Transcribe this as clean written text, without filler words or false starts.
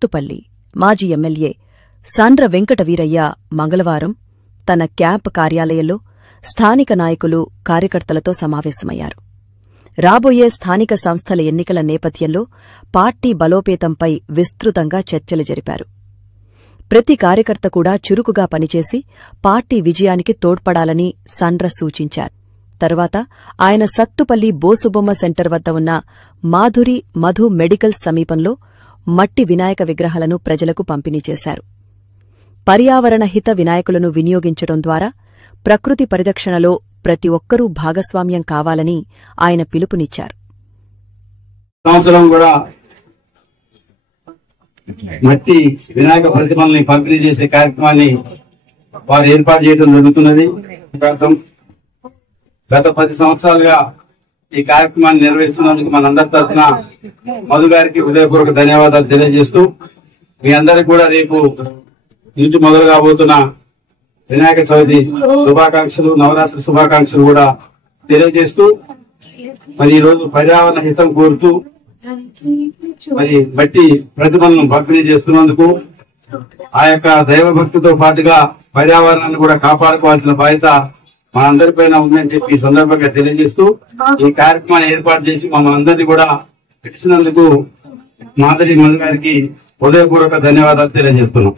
సత్తుపల్లి మాజీ ఎమ్మెల్యే సాండ్ర వెంకట వీరయ్య మంగళవారం తన క్యాంప్ కార్యాలయంలో స్థానిక నాయకులు కార్యకర్తలతో సమావేశమయ్యారు. రాబోయే స్థానిక సంస్థల ఎన్నికల నేపథ్యంలో పార్టీ బలోపేతంపై విస్తృతంగా చర్చలు జరిపారు. ప్రతి కార్యకర్త కూడా చురుకుగా పనిచేసి పార్టీ విజయానికి తోడ్పడాలని సాండ్ర సూచించారు. తరువాత ఆయన సత్తుపల్లి బోసుబొమ్మ సెంటర్ వద్ద ఉన్న మాధురి మధు మెడికల్ సమీపంలో మట్టి వినాయక విగ్రహాలను ప్రజలకు పంపిణీ చేశారు. పర్యావరణ హిత వినాయకులను వినియోగించడం ద్వారా ప్రకృతి పరిరక్షణలో ప్రతి ఒక్కరూ భాగస్వామ్యం కావాలని ఆయన పిలుపునిచ్చారు. సంవత్సరం కూడా మట్టి వినాయక ప్రతిమల్ని పంపిణీ చేసే కార్యక్రమాన్ని వారు ఏర్పాటు చేయడం జరుగుతున్నది. గత 10 సంవత్సరాలుగా ఈ కార్యక్రమాన్ని నిర్వహిస్తున్నందుకు మనందరి తరఫున మధు గారికి హృదయపూర్వక ధన్యవాదాలు తెలియజేస్తూ, మీ అందరికి కూడా రేపు నుంచి మొదలు కాబోతున్న వినాయక చవితి శుభాకాంక్షలు, నవరాత్రి శుభాకాంక్షలు కూడా తెలియజేస్తూ, మరి ఈ రోజు పర్యావరణ హితం కోరుతూ మరి మట్టి ప్రతిమలను పంపిణీ చేస్తున్నందుకు ఆ యొక్క దైవభక్తితో పాటుగా పర్యావరణాన్ని కూడా కాపాడుకోవాల్సిన బాధ్యత మనందరిపైన ఉందని చెప్పి ఈ సందర్భంగా తెలియజేస్తూ, ఈ కార్యక్రమాన్ని ఏర్పాటు చేసి మమ్మల్ని అందరినీ కూడా పిలిచినందుకు మాధురి మధు గారికి హృదయపూర్వక ధన్యవాదాలు తెలియజేస్తున్నాం.